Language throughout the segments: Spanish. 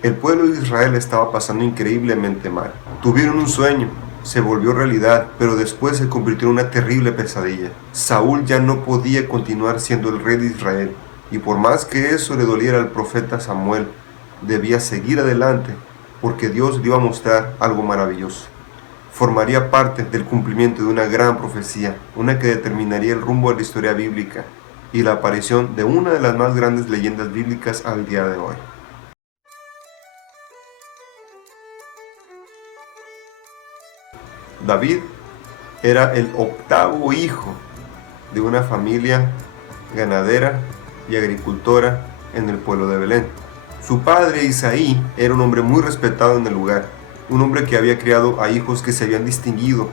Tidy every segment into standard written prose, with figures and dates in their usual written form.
El pueblo de Israel estaba pasando increíblemente mal. Tuvieron un sueño, se volvió realidad, pero después se convirtió en una terrible pesadilla. Saúl ya no podía continuar siendo el rey de Israel, y por más que eso le doliera al profeta Samuel, debía seguir adelante, porque Dios le iba a mostrar algo maravilloso. Formaría parte del cumplimiento de una gran profecía, una que determinaría el rumbo de la historia bíblica y la aparición de una de las más grandes leyendas bíblicas al día de hoy. David era el octavo hijo de una familia ganadera y agricultora en el pueblo de Belén. Su padre Isaí era un hombre muy respetado en el lugar, un hombre que había criado a hijos que se habían distinguido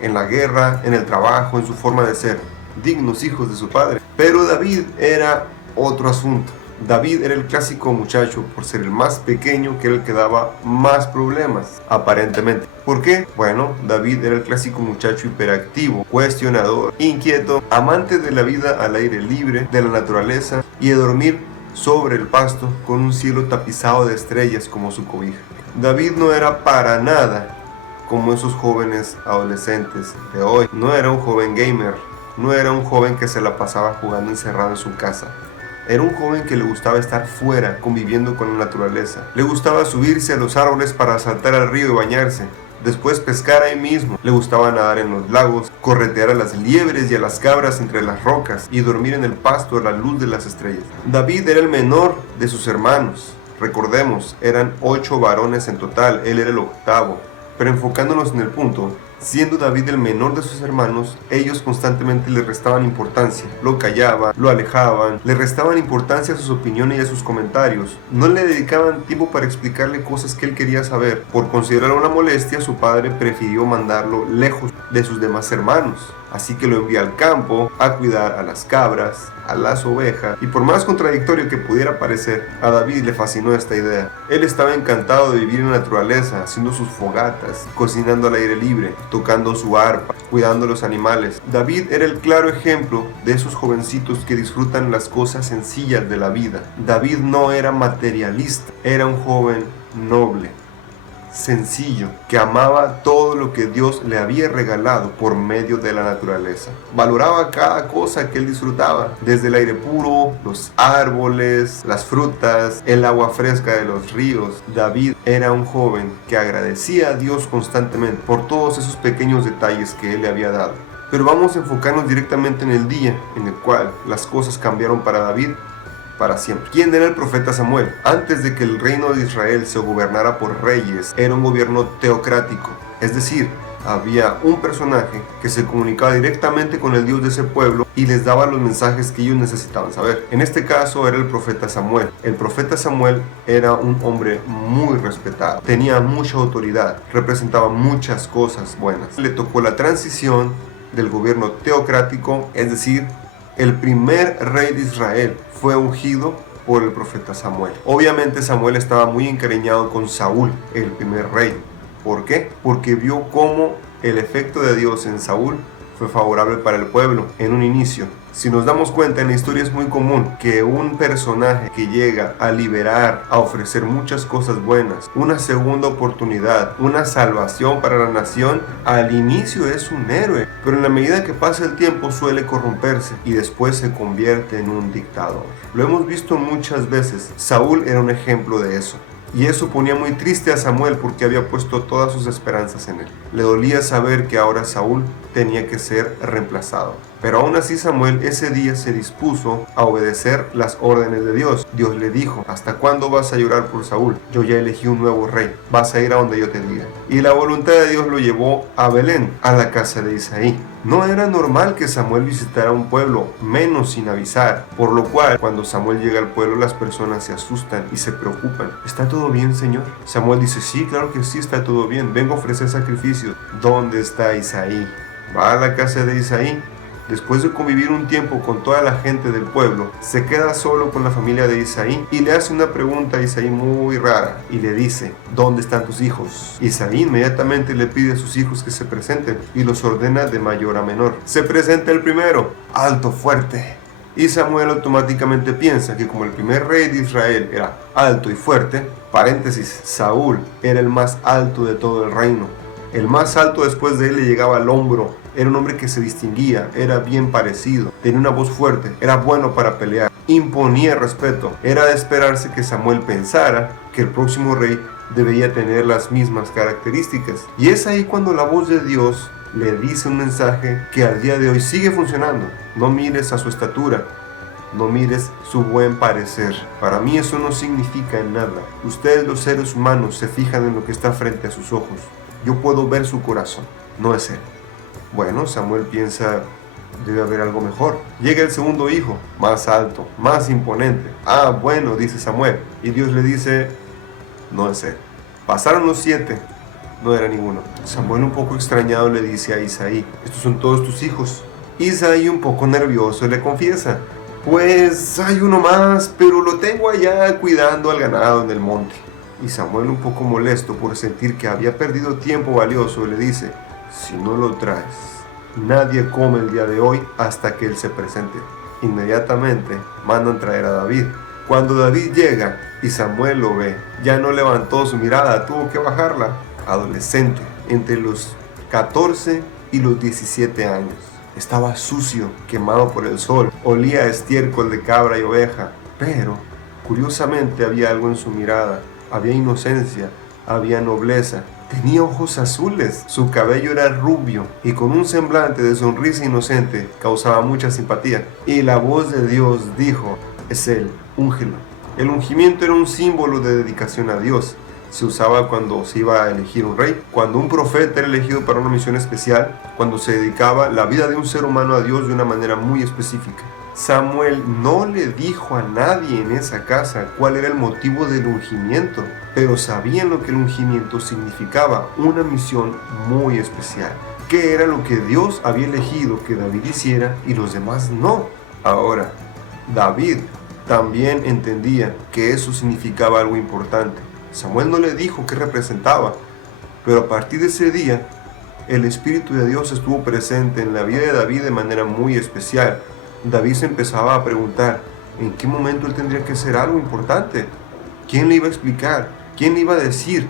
en la guerra, en el trabajo, en su forma de ser, dignos hijos de su padre. Pero David era otro asunto. David era el clásico muchacho por ser el más pequeño, que era el que daba más problemas, aparentemente. ¿Por qué? Bueno, David era el clásico muchacho hiperactivo, cuestionador, inquieto, amante de la vida al aire libre, de la naturaleza y de dormir sobre el pasto con un cielo tapizado de estrellas como su cobija. David no era para nada como esos jóvenes adolescentes de hoy. No era un joven gamer, no era un joven que se la pasaba jugando encerrado en su casa. Era un joven que le gustaba estar fuera, conviviendo con la naturaleza. Le gustaba subirse a los árboles para saltar al río y bañarse. Después pescar ahí mismo. Le gustaba nadar en los lagos, corretear a las liebres y a las cabras entre las rocas y dormir en el pasto a la luz de las estrellas. David era el menor de sus hermanos. Recordemos, eran 8 varones en total, él era el octavo. Pero enfocándonos en el punto, siendo David el menor de sus hermanos, ellos constantemente le restaban importancia, lo callaban, lo alejaban, le restaban importancia a sus opiniones y a sus comentarios. No le dedicaban tiempo para explicarle cosas que él quería saber. Por considerarlo una molestia, su padre prefirió mandarlo lejos de sus demás hermanos. Así que lo envía al campo a cuidar a las cabras, a las ovejas, y por más contradictorio que pudiera parecer, a David le fascinó esta idea. Él estaba encantado de vivir en la naturaleza, haciendo sus fogatas, cocinando al aire libre, tocando su arpa, cuidando a los animales. David era el claro ejemplo de esos jovencitos que disfrutan las cosas sencillas de la vida. David no era materialista, era un joven noble, sencillo, que amaba todo lo que Dios le había regalado por medio de la naturaleza. Valoraba cada cosa que él disfrutaba, desde el aire puro, los árboles, las frutas, el agua fresca de los ríos. David era un joven que agradecía a Dios constantemente por todos esos pequeños detalles que él le había dado. Pero vamos a enfocarnos directamente en el día en el cual las cosas cambiaron para David para siempre. ¿Quién era el profeta Samuel? Antes de que el reino de Israel se gobernara por reyes, era un gobierno teocrático, es decir, había un personaje que se comunicaba directamente con el Dios de ese pueblo y les daba los mensajes que ellos necesitaban saber. En este caso era el profeta Samuel. El profeta Samuel era un hombre muy respetado, tenía mucha autoridad, representaba muchas cosas buenas. Le tocó la transición del gobierno teocrático, es decir, el primer rey de Israel fue ungido por el profeta Samuel. Obviamente Samuel estaba muy encariñado con Saúl, el primer rey. ¿Por qué? Porque vio cómo el efecto de Dios en Saúl fue favorable para el pueblo en un inicio. Si nos damos cuenta, en la historia es muy común que un personaje que llega a liberar, a ofrecer muchas cosas buenas, una segunda oportunidad, una salvación para la nación, al inicio es un héroe, pero en la medida que pasa el tiempo suele corromperse y después se convierte en un dictador. Lo hemos visto muchas veces. Saúl era un ejemplo de eso. Y eso ponía muy triste a Samuel porque había puesto todas sus esperanzas en él. Le dolía saber que ahora Saúl tenía que ser reemplazado. Pero aún así Samuel ese día se dispuso a obedecer las órdenes de Dios. Dios le dijo: ¿hasta cuándo vas a llorar por Saúl? Yo ya elegí un nuevo rey, vas a ir a donde yo te diga. Y la voluntad de Dios lo llevó a Belén, a la casa de Isaí. No era normal que Samuel visitara un pueblo, menos sin avisar, por lo cual cuando Samuel llega al pueblo las personas se asustan y se preocupan. ¿Está todo bien, Señor? Samuel dice: sí, claro que sí, está todo bien, vengo a ofrecer sacrificios. ¿Dónde está Isaí? Va a la casa de Isaí. Después de convivir un tiempo con toda la gente del pueblo, se queda solo con la familia de Isaí y le hace una pregunta a Isaí muy rara y le dice: ¿dónde están tus hijos? Isaí inmediatamente le pide a sus hijos que se presenten y los ordena de mayor a menor. Se presenta el primero, alto, fuerte, Y Samuel automáticamente piensa que como el primer rey de Israel era alto y fuerte, paréntesis, Saúl era el más alto de todo el reino. El más alto después de él le llegaba al hombro. Era un hombre que se distinguía, era bien parecido, tenía una voz fuerte, era bueno para pelear, imponía respeto. Era de esperarse que Samuel pensara que el próximo rey debía tener las mismas características. Y es ahí cuando la voz de Dios le dice un mensaje que al día de hoy sigue funcionando. No mires a su estatura, no mires su buen parecer. Para mí eso no significa nada. Ustedes, los seres humanos, se fijan en lo que está frente a sus ojos. Yo puedo ver su corazón, no es él. Bueno, Samuel piensa, debe haber algo mejor. Llega el segundo hijo, más alto, más imponente. Ah, bueno, dice Samuel. Y Dios le dice, no es él. Pasaron los 7, no era ninguno. Samuel, un poco extrañado, le dice a Isaí, estos son todos tus hijos. Isaí, un poco nervioso, le confiesa, pues hay uno más, pero lo tengo allá cuidando al ganado en el monte. Y Samuel, un poco molesto por sentir que había perdido tiempo valioso, le dice, si no lo traes, nadie come el día de hoy hasta que él se presente. Inmediatamente mandan traer a David. Cuando David llega y Samuel lo ve, ya no levantó su mirada, tuvo que bajarla. Adolescente, entre los 14 y los 17 años. Estaba sucio, quemado por el sol, olía a estiércol de cabra y oveja, pero curiosamente había algo en su mirada, había inocencia, había nobleza. Tenía ojos azules, su cabello era rubio y con un semblante de sonrisa inocente causaba mucha simpatía. Y la voz de Dios dijo, es él, úngelo. El ungimiento era un símbolo de dedicación a Dios. Se usaba cuando se iba a elegir un rey, cuando un profeta era elegido para una misión especial, cuando se dedicaba la vida de un ser humano a Dios de una manera muy específica. Samuel no le dijo a nadie en esa casa cuál era el motivo del ungimiento, pero sabían lo que el ungimiento significaba, una misión muy especial. ¿Qué era lo que Dios había elegido que David hiciera y los demás no? Ahora, David también entendía que eso significaba algo importante. Samuel no le dijo qué representaba, pero a partir de ese día, el Espíritu de Dios estuvo presente en la vida de David de manera muy especial. David se empezaba a preguntar, ¿en qué momento él tendría que hacer algo importante? ¿Quién le iba a explicar? ¿Quién le iba a decir?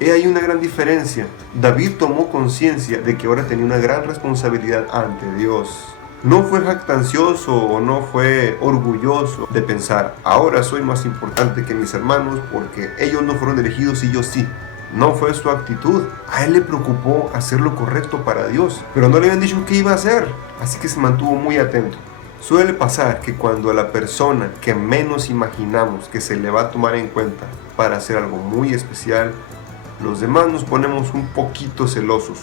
He ahí una gran diferencia. David tomó conciencia de que ahora tenía una gran responsabilidad ante Dios. No fue jactancioso o no fue orgulloso de pensar, ahora soy más importante que mis hermanos porque ellos no fueron elegidos y yo sí. No fue su actitud. A él le preocupó hacer lo correcto para Dios, pero no le habían dicho qué iba a hacer, así que se mantuvo muy atento. Suele pasar que cuando a la persona que menos imaginamos que se le va a tomar en cuenta para hacer algo muy especial, los demás nos ponemos un poquito celosos.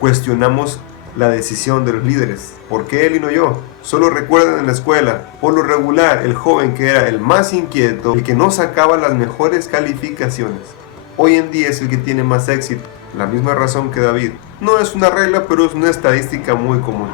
Cuestionamos la decisión de los líderes. ¿Por qué él y no yo? Solo recuerden en la escuela, por lo regular, el joven que era el más inquieto, el que no sacaba las mejores calificaciones, hoy en día es el que tiene más éxito. La misma razón que David. No es una regla, pero es una estadística muy común.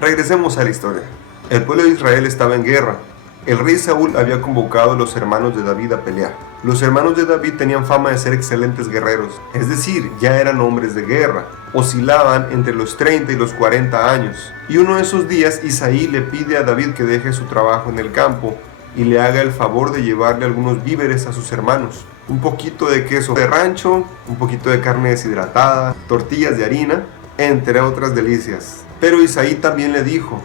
Regresemos a la historia. El pueblo de Israel estaba en guerra. El rey Saúl había convocado a los hermanos de David a pelear. Los hermanos de David tenían fama de ser excelentes guerreros, es decir, ya eran hombres de guerra. Oscilaban entre los 30 y los 40 años. Y uno de esos días Isaí le pide a David que deje su trabajo en el campo y le haga el favor de llevarle algunos víveres a sus hermanos. Un poquito de queso de rancho, un poquito de carne deshidratada, tortillas de harina, entre otras delicias. Pero Isaí también le dijo,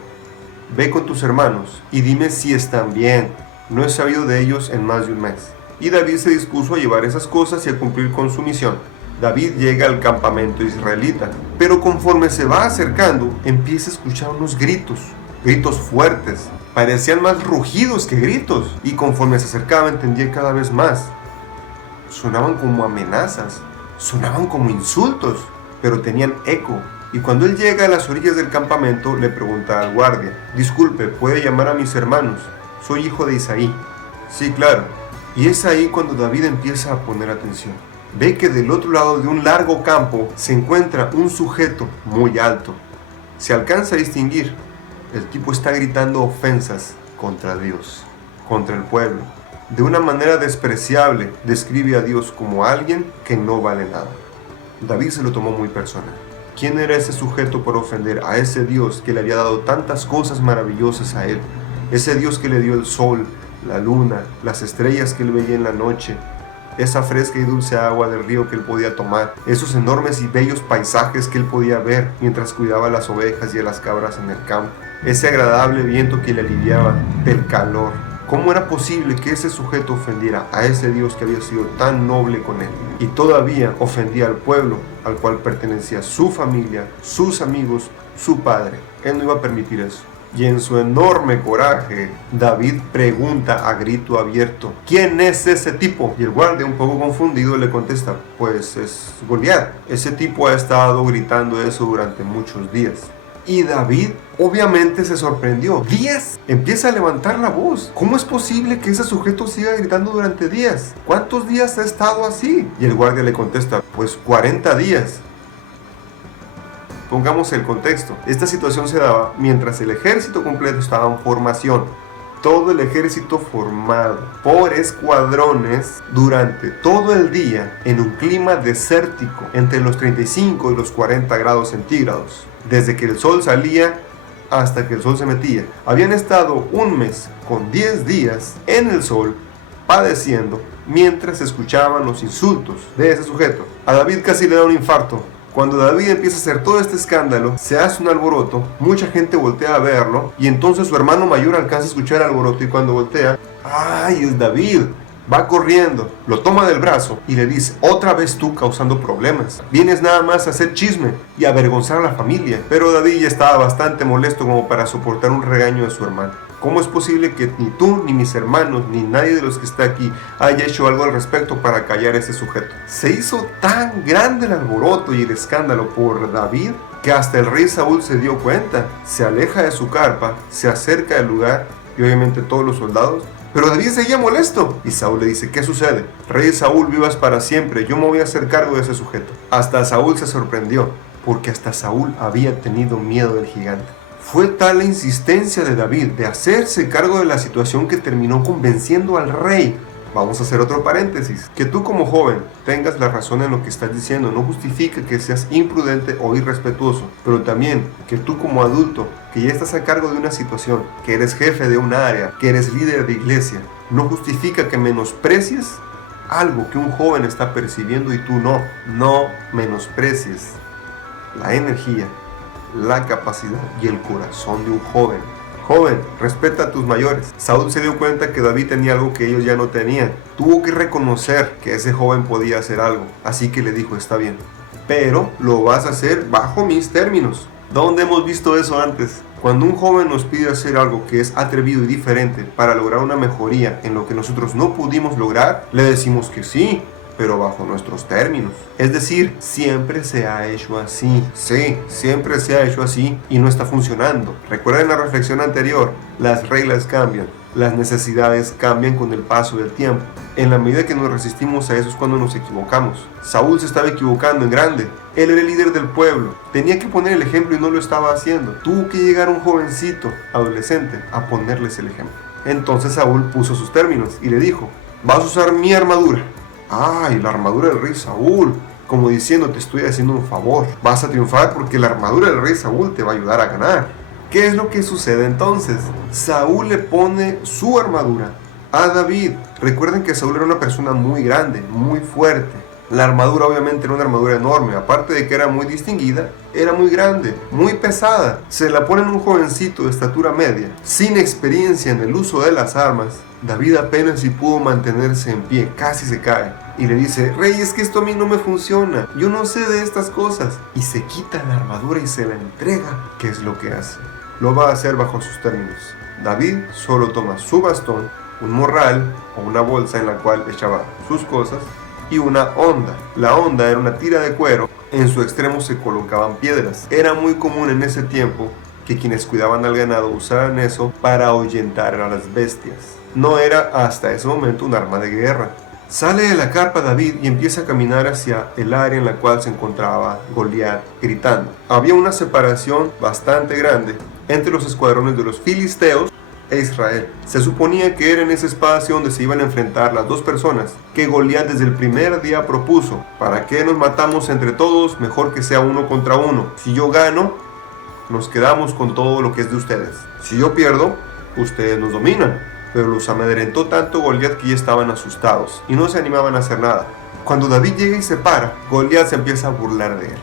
ve con tus hermanos y dime si están bien. No he sabido de ellos en más de un mes. Y David se dispuso a llevar esas cosas y a cumplir con su misión. David llega al campamento israelita, pero conforme se va acercando, empieza a escuchar unos gritos fuertes. Parecían más rugidos que gritos, y conforme se acercaba entendía cada vez más. Sonaban como amenazas, sonaban como insultos, pero tenían eco. Y cuando él llega a las orillas del campamento, le pregunta al guardia, disculpe, ¿puede llamar a mis hermanos? Soy hijo de Isaí. Sí, claro. Y es ahí cuando David empieza a poner atención. Ve que del otro lado de un largo campo se encuentra un sujeto muy alto. Se alcanza a distinguir. El tipo está gritando ofensas contra Dios, contra el pueblo. De una manera despreciable describe a Dios como alguien que no vale nada. David se lo tomó muy personal. ¿Quién era ese sujeto por ofender a ese Dios que le había dado tantas cosas maravillosas a él? ese Dios que le dio el sol, la luna, las estrellas que él veía en la noche, esa fresca y dulce agua del río que él podía tomar, esos enormes y bellos paisajes que él podía ver mientras cuidaba a las ovejas y a las cabras en el campo, ese agradable viento que le aliviaba del calor. ¿Cómo era posible que ese sujeto ofendiera a ese Dios que había sido tan noble con él? Y todavía ofendía al pueblo al cual pertenecía su familia, sus amigos, su padre. Él no iba a permitir eso. Y en su enorme coraje, David pregunta a grito abierto: ¿quién es ese tipo? Y el guardia, un poco confundido, le contesta: pues es Goliat. Ese tipo ha estado gritando eso durante muchos días. Y David obviamente se sorprendió. ¿Días? Empieza a levantar la voz. ¿Cómo es posible que ese sujeto siga gritando durante días? ¿Cuántos días ha estado así? Y el guardia le contesta: pues 40 días. Pongamos el contexto. Esta situación se daba mientras el ejército completo estaba en formación. Todo el ejército formado por escuadrones durante todo el día en un clima desértico entre los 35 y los 40 grados centígrados. Desde que el sol salía hasta que el sol se metía. Habían estado un mes con 10 días en el sol padeciendo mientras escuchaban los insultos de ese sujeto. A David casi le da un infarto. Cuando David empieza a hacer todo este escándalo, se hace un alboroto, mucha gente voltea a verlo y entonces su hermano mayor alcanza a escuchar el alboroto y cuando voltea, ¡ay, es David! Va corriendo, lo toma del brazo y le dice: otra vez tú causando problemas. Vienes nada más a hacer chisme y a avergonzar a la familia. Pero David ya estaba bastante molesto como para soportar un regaño de su hermano. ¿Cómo es posible que ni tú, ni mis hermanos, ni nadie de los que está aquí haya hecho algo al respecto para callar a ese sujeto? Se hizo tan grande el alboroto y el escándalo por David que hasta el rey Saúl se dio cuenta. Se aleja de su carpa, se acerca del lugar y obviamente todos los soldados. Pero David seguía molesto y Saúl le dice: ¿qué sucede? Rey Saúl, vivas para siempre, yo me voy a hacer cargo de ese sujeto. Hasta Saúl se sorprendió, porque hasta Saúl había tenido miedo del gigante. Fue tal la insistencia de David de hacerse cargo de la situación que terminó convenciendo al rey. Vamos a hacer otro paréntesis. Que tú como joven tengas la razón en lo que estás diciendo no justifica que seas imprudente o irrespetuoso, pero también que tú como adulto, que ya estás a cargo de una situación, que eres jefe de un área, que eres líder de iglesia, no justifica que menosprecies algo que un joven está percibiendo y tú no. No menosprecies la energía, la capacidad y el corazón de un joven. Joven, respeta a tus mayores. Saúl se dio cuenta que David tenía algo que ellos ya no tenían. Tuvo que reconocer que ese joven podía hacer algo. Así que le dijo: está bien, pero lo vas a hacer bajo mis términos. ¿Dónde hemos visto eso antes? Cuando un joven nos pide hacer algo que es atrevido y diferente para lograr una mejoría en lo que nosotros no pudimos lograr, le decimos que sí, pero bajo nuestros términos. Es decir, siempre se ha hecho así. Sí, siempre se ha hecho así y no está funcionando. Recuerden la reflexión anterior, las reglas cambian, las necesidades cambian con el paso del tiempo. En la medida que nos resistimos a eso es cuando nos equivocamos. Saúl se estaba equivocando en grande. Él era el líder del pueblo. Tenía que poner el ejemplo y no lo estaba haciendo. Tuvo que llegar un jovencito, adolescente, a ponerles el ejemplo. Entonces Saúl puso sus términos y le dijo: vas a usar mi armadura. ¡Ay, la armadura del rey Saúl! Como diciendo: te estoy haciendo un favor. Vas a triunfar porque la armadura del rey Saúl te va a ayudar a ganar. ¿Qué es lo que sucede entonces? Saúl le pone su armadura a David. Recuerden que Saúl era una persona muy grande, muy fuerte. La armadura obviamente era una armadura enorme. Aparte de que era muy distinguida, era muy grande, muy pesada. Se la ponen un jovencito de estatura media, sin experiencia en el uso de las armas. David apenas si pudo mantenerse en pie, casi se cae. Y le dice: rey, es que esto a mí no me funciona, yo no sé de estas cosas. Y se quita la armadura y se la entrega. ¿Qué es lo que hace? Lo va a hacer bajo sus términos. David solo toma su bastón, un morral o una bolsa en la cual echaba sus cosas y una honda. La honda era una tira de cuero, en su extremo se colocaban piedras. Era muy común en ese tiempo que quienes cuidaban al ganado usaran eso para ahuyentar a las bestias. No era hasta ese momento un arma de guerra. Sale de la carpa David y empieza a caminar hacia el área en la cual se encontraba Goliat gritando. Había una separación bastante grande entre los escuadrones de los filisteos e Israel. Se suponía que era en ese espacio donde se iban a enfrentar las dos personas que Goliat desde el primer día propuso: ¿para qué nos matamos entre todos? Mejor que sea uno contra uno. Si yo gano, nos quedamos con todo lo que es de ustedes. Si yo pierdo, ustedes nos dominan. Pero los amedrentó tanto Goliat que ya estaban asustados y no se animaban a hacer nada. Cuando David llega y se para, Goliat se empieza a burlar de él.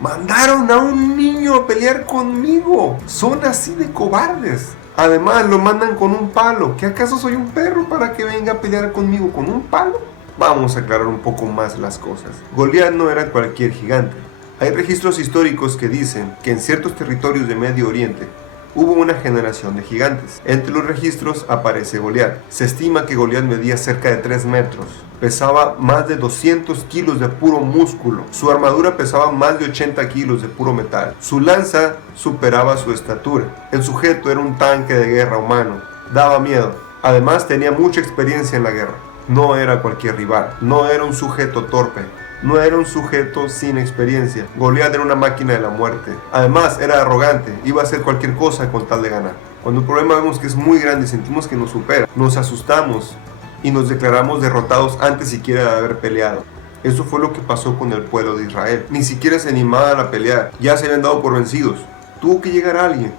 Mandaron a un niño a pelear conmigo. Son así de cobardes. Además lo mandan con un palo. ¿Qué acaso soy un perro para que venga a pelear conmigo con un palo? Vamos a aclarar un poco más las cosas. Goliat no era cualquier gigante. Hay registros históricos que dicen que en ciertos territorios de Medio Oriente hubo una generación de gigantes. Entre los registros aparece Goliat. Se estima que Goliat medía cerca de 3 metros. Pesaba más de 200 kilos de puro músculo. Su armadura pesaba más de 80 kilos de puro metal. Su lanza superaba su estatura. El sujeto era un tanque de guerra humano. Daba miedo. Además tenía mucha experiencia en la guerra. No era cualquier rival. No era un sujeto torpe. No era un sujeto sin experiencia. Goliat era una máquina de la muerte. Además, era arrogante. Iba a hacer cualquier cosa con tal de ganar. Cuando el problema vemos que es muy grande y sentimos que nos supera, nos asustamos y nos declaramos derrotados antes siquiera de haber peleado. Eso fue lo que pasó con el pueblo de Israel. Ni siquiera se animaban a pelear. Ya se habían dado por vencidos. Tuvo que llegar alguien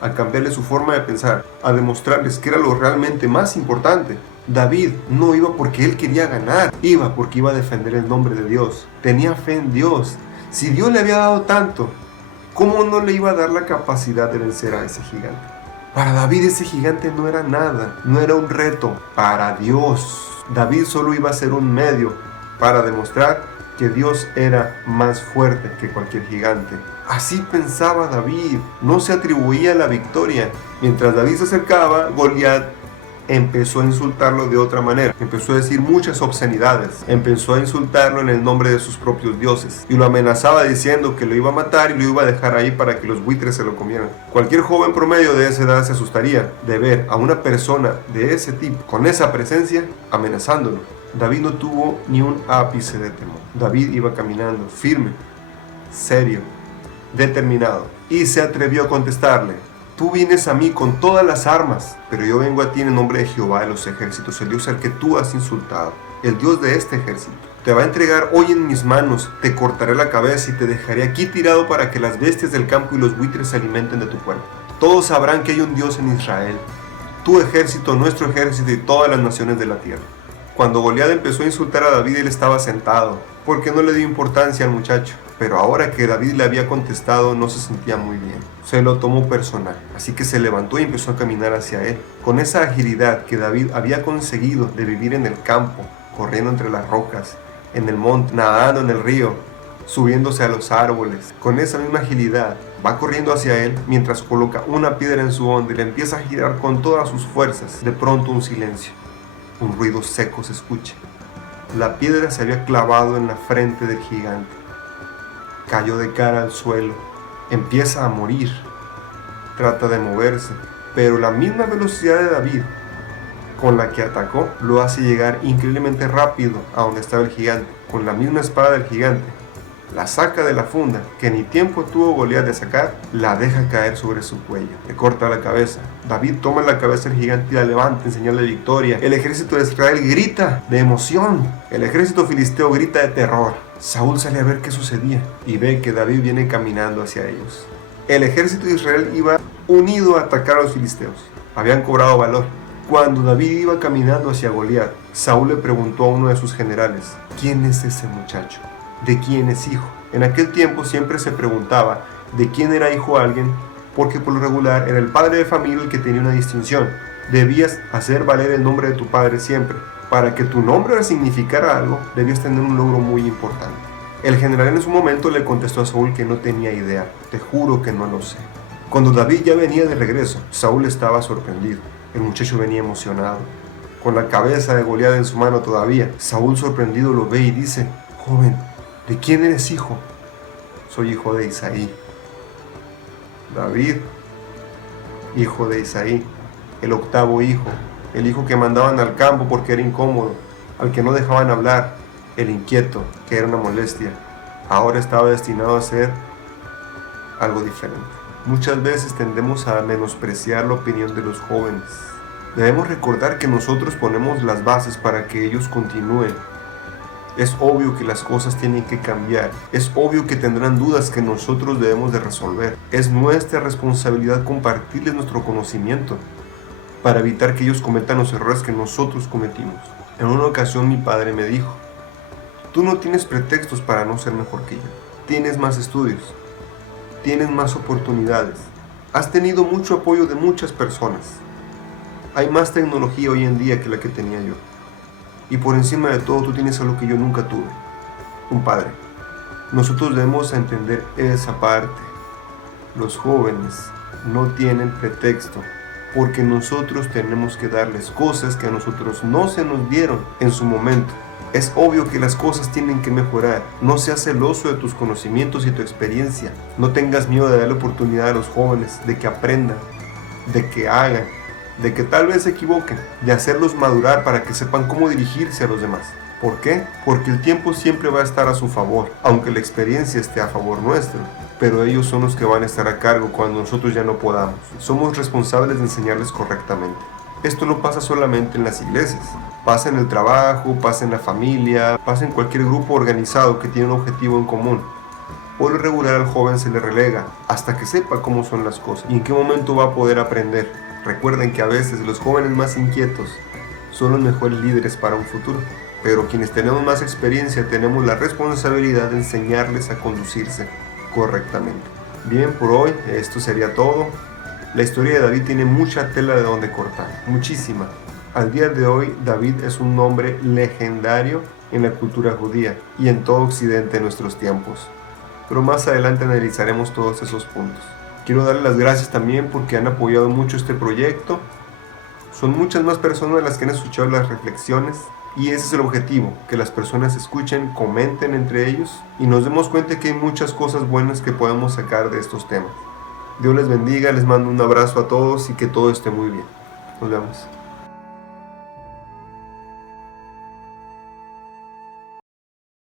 a cambiarle su forma de pensar, a demostrarles que era lo realmente más importante. David no iba porque él quería ganar, iba porque iba a defender el nombre de Dios. Tenía fe en Dios. Si Dios le había dado tanto, ¿cómo no le iba a dar la capacidad de vencer a ese gigante? Para David ese gigante no era nada, no era un reto. Para Dios, David solo iba a ser un medio para demostrar que Dios era más fuerte que cualquier gigante. Así pensaba David, no se atribuía la victoria. Mientras David se acercaba, Goliat empezó a insultarlo de otra manera. Empezó a decir muchas obscenidades. Empezó a insultarlo en el nombre de sus propios dioses. Y lo amenazaba diciendo que lo iba a matar y lo iba a dejar ahí para que los buitres se lo comieran. Cualquier joven promedio de esa edad se asustaría de ver a una persona de ese tipo, con esa presencia, amenazándolo. David no tuvo ni un ápice de temor. David iba caminando firme, serio, determinado. Y se atrevió a contestarle: tú vienes a mí con todas las armas, pero yo vengo a ti en el nombre de Jehová de los ejércitos, el Dios al que tú has insultado, el Dios de este ejército. Te va a entregar hoy en mis manos, te cortaré la cabeza y te dejaré aquí tirado para que las bestias del campo y los buitres se alimenten de tu cuerpo. Todos sabrán que hay un Dios en Israel, tu ejército, nuestro ejército y todas las naciones de la tierra. Cuando Goliat empezó a insultar a David, él estaba sentado, porque no le dio importancia al muchacho. Pero ahora que David le había contestado, no se sentía muy bien. Se lo tomó personal, así que se levantó y empezó a caminar hacia él. Con esa agilidad que David había conseguido de vivir en el campo, corriendo entre las rocas, en el monte, nadando en el río, subiéndose a los árboles. Con esa misma agilidad, va corriendo hacia él mientras coloca una piedra en su hombro y le empieza a girar con todas sus fuerzas. De pronto un silencio, un ruido seco se escucha. La piedra se había clavado en la frente del gigante. Cayó de cara al suelo, empieza a morir, trata de moverse, pero la misma velocidad de David con la que atacó lo hace llegar increíblemente rápido a donde estaba el gigante. Con la misma espada del gigante, la saca de la funda, que ni tiempo tuvo Goliat de sacar, la deja caer sobre su cuello, le corta la cabeza. David toma la cabeza del gigante y la levanta en señal de victoria. El ejército de Israel grita de emoción, el ejército filisteo grita de terror. Saúl sale a ver qué sucedía y ve que David viene caminando hacia ellos. El ejército de Israel iba unido a atacar a los filisteos. Habían cobrado valor. Cuando David iba caminando hacia Goliat, Saúl le preguntó a uno de sus generales: ¿quién es ese muchacho? ¿De quién es hijo? En aquel tiempo siempre se preguntaba de quién era hijo alguien, porque por lo regular era el padre de familia el que tenía una distinción. Debías hacer valer el nombre de tu padre siempre. Para que tu nombre significara algo, debías tener un logro muy importante. El general en su momento le contestó a Saúl que no tenía idea. Te juro que no lo sé. Cuando David ya venía de regreso, Saúl estaba sorprendido. El muchacho venía emocionado, con la cabeza de Goliat en su mano todavía. Saúl, sorprendido, lo ve y dice: joven, ¿de quién eres hijo? Soy hijo de Isaí. David, hijo de Isaí, el octavo hijo, el hijo que mandaban al campo porque era incómodo, al que no dejaban hablar, el inquieto, que era una molestia, ahora estaba destinado a ser algo diferente. Muchas veces tendemos a menospreciar la opinión de los jóvenes. Debemos recordar que nosotros ponemos las bases para que ellos continúen. Es obvio que las cosas tienen que cambiar. Es obvio que tendrán dudas que nosotros debemos de resolver. Es nuestra responsabilidad compartirles nuestro conocimiento. para evitar que ellos cometan los errores que nosotros cometimos. En una ocasión mi padre me dijo: tú no tienes pretextos para no ser mejor que yo. Tienes más estudios, tienes más oportunidades, has tenido mucho apoyo de muchas personas. Hay más tecnología hoy en día que la que tenía yo. Y por encima de todo, tú tienes algo que yo nunca tuve: un padre. Nosotros debemos entender esa parte. Los jóvenes no tienen pretexto, porque nosotros tenemos que darles cosas que a nosotros no se nos dieron en su momento. Es obvio que las cosas tienen que mejorar. No seas celoso de tus conocimientos y tu experiencia. No tengas miedo de darle oportunidad a los jóvenes de que aprendan, de que hagan, de que tal vez se equivoquen, de hacerlos madurar para que sepan cómo dirigirse a los demás. ¿Por qué? Porque el tiempo siempre va a estar a su favor, aunque la experiencia esté a favor nuestro. Pero ellos son los que van a estar a cargo cuando nosotros ya no podamos. Somos responsables de enseñarles correctamente. Esto no pasa solamente en las iglesias, pasa en el trabajo, pasa en la familia, pasa en cualquier grupo organizado que tiene un objetivo en común. Por lo regular al joven se le relega hasta que sepa cómo son las cosas y en qué momento va a poder aprender. Recuerden que a veces los jóvenes más inquietos son los mejores líderes para un futuro, pero quienes tenemos más experiencia tenemos la responsabilidad de enseñarles a conducirse correctamente. Bien, por hoy esto sería todo. La historia de David tiene mucha tela de donde cortar, muchísima. Al día de hoy, David es un nombre legendario en la cultura judía y en todo Occidente en nuestros tiempos. Pero más adelante analizaremos todos esos puntos. Quiero darles las gracias también porque han apoyado mucho este proyecto. Son muchas más personas las que han escuchado las reflexiones y ese es el objetivo, que las personas escuchen, comenten entre ellos y nos demos cuenta que hay muchas cosas buenas que podemos sacar de estos temas. Dios les bendiga, les mando un abrazo a todos y que todo esté muy bien. Nos vemos.